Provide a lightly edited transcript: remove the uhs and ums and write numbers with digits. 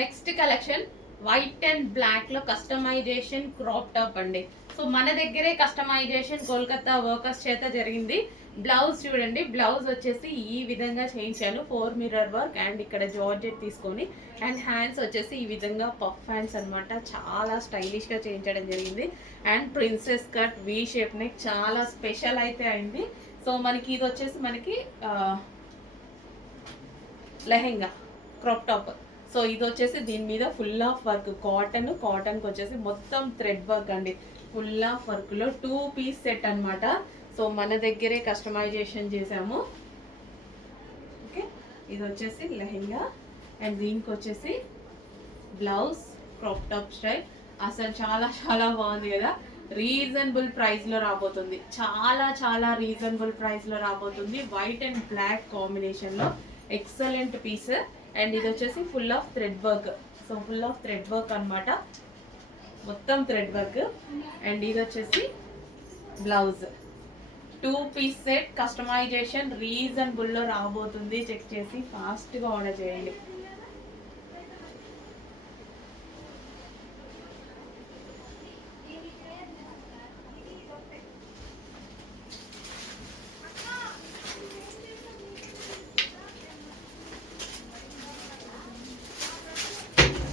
Next collection white and black లో customization crop top అండి. So మన దగ్గరే కస్టమైజేషన్ కోల్కతా వర్కర్స్ చేత జరిగింది. బ్లౌజ్ చూడండి, బ్లౌజ్ వచ్చేసి ఈ విధంగా చేయించాను, 4 మిర్రర్ వర్క్ అండ్ ఇక్కడ జార్జెట్ తీసుకొని, అండ్ హ్యాండ్స్ వచ్చేసి ఈ విధంగా పఫ్ హ్యాండ్స్ అనమాట. చాలా స్టైలిష్ గా చేయించడం జరిగింది. And princess cut, V shape neck, చాలా స్పెషల్ అయితే అయింది. సో మనకి ఇది వచ్చేసి మనకి లెహెంగా క్రాప్ టాప్. సో ఇది వచ్చేసి దీని మీద ఫుల్ ఆఫ్ వర్క్, కాటన్కి వచ్చేసి మొత్తం థ్రెడ్ వర్క్ అండి. ఫుల్ ఆఫ్ వర్క్ లో 2 పీస్ సెట్ అనమాట. సో మన దగ్గరే కస్టమైజేషన్ చేసాము. ఓకే, ఇది వచ్చేసి లెహెంగా అండ్ దీనికి వచ్చేసి బ్లౌజ్ క్రాప్ టాప్ స్టైల్. అసలు చాలా చాలా బాగుంది కదా. రీజనబుల్ ప్రైస్ లో రాబోతుంది, చాలా చాలా రీజనబుల్ ప్రైస్ లో రాబోతుంది. వైట్ అండ్ బ్లాక్ కాంబినేషన్ లో ఎక్సలెంట్ పీస్. అండ్ ఇది వచ్చేసి full of thread work. So full of thread work అనమాట, మొత్తం థ్రెడ్ వర్క్. అండ్ ఇది వచ్చేసి blouse. 2 piece set customization reasonable లో రాబోతుంది. చెక్ చేసి ఫాస్ట్ గా ఆర్డర్ చేయండి.